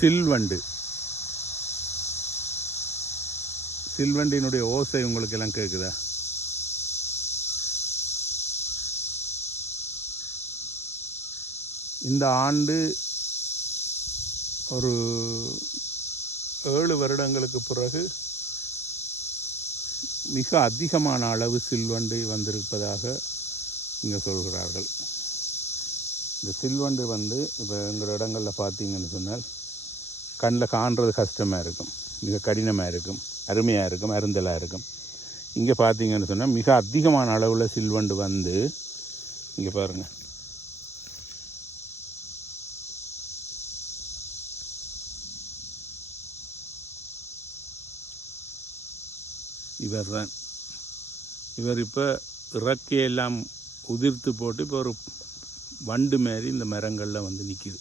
சில்வண்டு. சில்வண்டினுடைய ஓசை உங்களுக்கு எல்லாம் கேட்குதா? இந்த ஆண்டு ஒரு 7 வருடங்களுக்கு பிறகு மிக அதிகமான அளவு சில்வண்டு வந்திருப்பதாக இங்கே சொல்கிறார்கள். இந்த சில்வண்டு இப்போ எங்கள் இடங்களில் பார்த்தீங்கன்னு சொன்னால் கண்ணில் காண்றது கஷ்டமாக இருக்கும், மிக கடினமாக இருக்கும், அருமையாக இருக்கும், அருந்தலாக இருக்கும். இங்கே பார்த்தீங்கன்னு சொன்னால் மிக அதிகமான அளவில் சில்வண்டு வந்து இங்கே பாருங்கள். இவர் இப்போ இறக்கையெல்லாம் உதிர்த்து போட்டு இப்போ ஒரு வண்டு மாதிரி இந்த மரங்களில் வந்து நிற்கிது.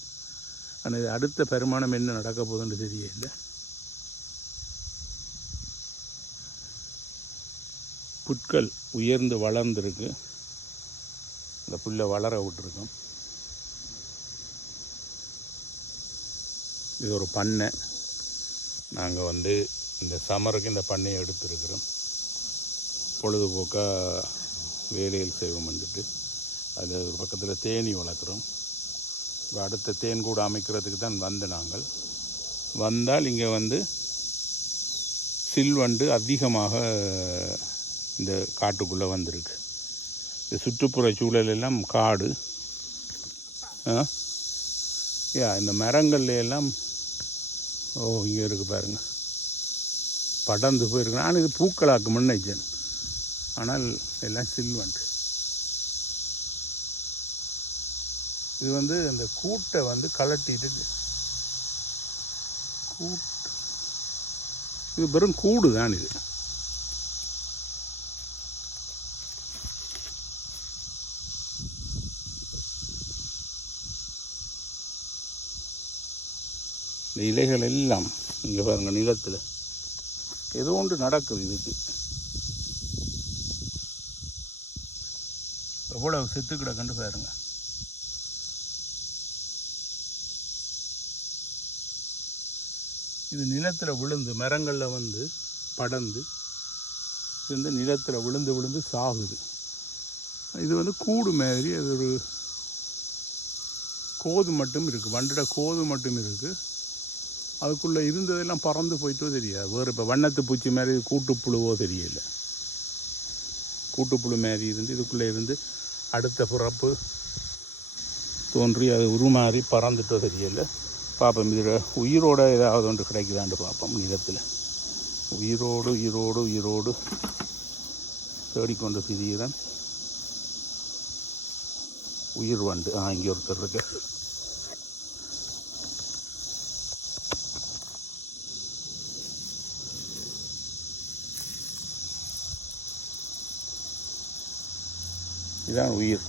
ஆனால் இது அடுத்த பெருமானம் என்ன நடக்க போகுதுன்னு தெரியல. புட்கள் உயர்ந்து வளர்ந்துருக்கு, இந்த புல்லை வளர விட்டுருக்கோம். இது ஒரு பண்ணை. நாங்கள் வந்து இந்த சம்மருக்கு இந்த பண்ணையை எடுத்துருக்குறோம். பொழுதுபோக்காக வேலையில் செய்வோம். வந்துட்டு அது ஒரு பக்கத்தில் தேனி வளர்க்குறோம். இப்போ அடுத்த தேன் கூட அமைக்கிறதுக்கு தான் நாங்கள் வந்தால் இங்கே வந்து சில்வண்டு அதிகமாக இந்த காட்டுக்குள்ளே வந்திருக்கு. இந்த சுற்றுப்புற சூழலெல்லாம் காடு. இந்த மரங்கள்ல எல்லாம் இங்கே இருக்குது பாருங்கள், படர்ந்து போயிருக்கு. நான் இது பூக்களாக்கு முன்னேச்சேன், ஆனால் எல்லாம் சில்வண்டு. இது வந்து அந்த கூட்டை வந்து கலட்டிட்டு இது வெறும் கூடு தான். இது இந்த இலைகள் எல்லாம் இங்கே பாருங்கள், நிலத்தில் ஏதோ ஒன்று நடக்குது. இதுக்கு எவ்வளவு செத்து கிடக்குன்னு பாருங்க. இது நிலத்தில் விழுந்து மரங்களில் வந்து படர்ந்து இந்த நிலத்தில் விழுந்து விழுந்து சாகுது. இது வந்து கூடு மாதிரி. அது ஒரு கோது மட்டும் இருக்குது, வண்டிட கோது மட்டும் இருக்குது. அதுக்குள்ளே இருந்ததெல்லாம் பறந்து போயிட்டோ தெரியாது. வேறு இப்போ வண்ணத்து பூச்சி மாதிரி கூட்டுப்புழுவோ தெரியல. கூட்டுப்புழு மாதிரி இருந்து இதுக்குள்ளே இருந்து அடுத்த பிறப்பு தோன்றி அது உருமாறி பறந்துட்டோ தெரியல. பார்ப்போம் இதில் உயிரோடு ஏதாவது ஒன்று கிடைக்குதான்னு பார்ப்போம். நிலத்தில் உயிரோடு உயிரோடு உயிரோடு தேடிக்கொண்டு திரியிறன். உயிர் வண்டு இங்கே ஒருத்தர் இருக்கு. இதுதான் உயிர்.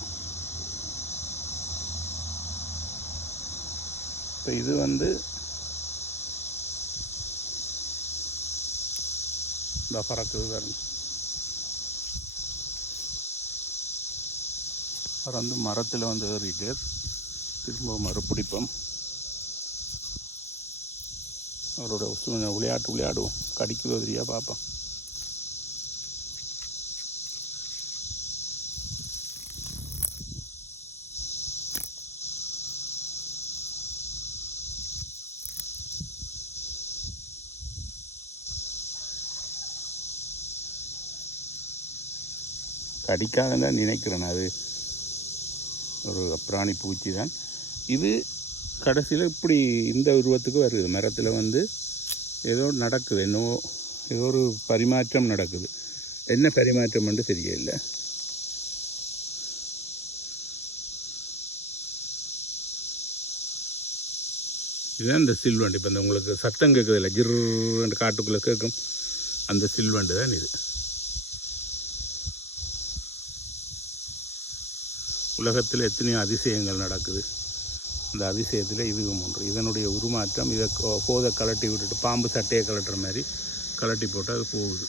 இப்போ இது வந்து இந்த பறக்குது பாருங்க. பறந்து மரத்தில் வந்து ஏறிட்டு திரும்ப மறுபிடிப்போம். அவரோட விளையாட்டு விளையாடுவோம். கடிக்குதோ தெரியா பார்ப்போம். கடிக்காதுன்னு தான் நினைக்கிறேன். அது ஒரு பிராணி பூச்சி தான். இது கடைசியில் இப்படி இந்த உருவத்துக்கு வருது. மரத்தில் வந்து ஏதோ நடக்குது, ஏதோ ஒரு பரிமாற்றம் நடக்குது. என்ன பரிமாற்றம் என்று தெரியல. இதுதான் இந்த சில்வண்டு. இப்போ இந்த உங்களுக்கு சத்தம் கேட்குது இல்லை, ஜிர்ன்னு காட்டுக்குள்ளே கேட்கும், அந்த சில்வண்டு தான் இது. உலகத்தில் எத்தனையோ அதிசயங்கள் நடக்குது. இந்த அதிசயத்தில் இதுவும் ஒன்று. இதனுடைய உருமாற்றம். இதை கோதை கலட்டி விட்டுட்டு பாம்பு சட்டையை கலட்டுற மாதிரி கலட்டி போட்டு அது போகுது.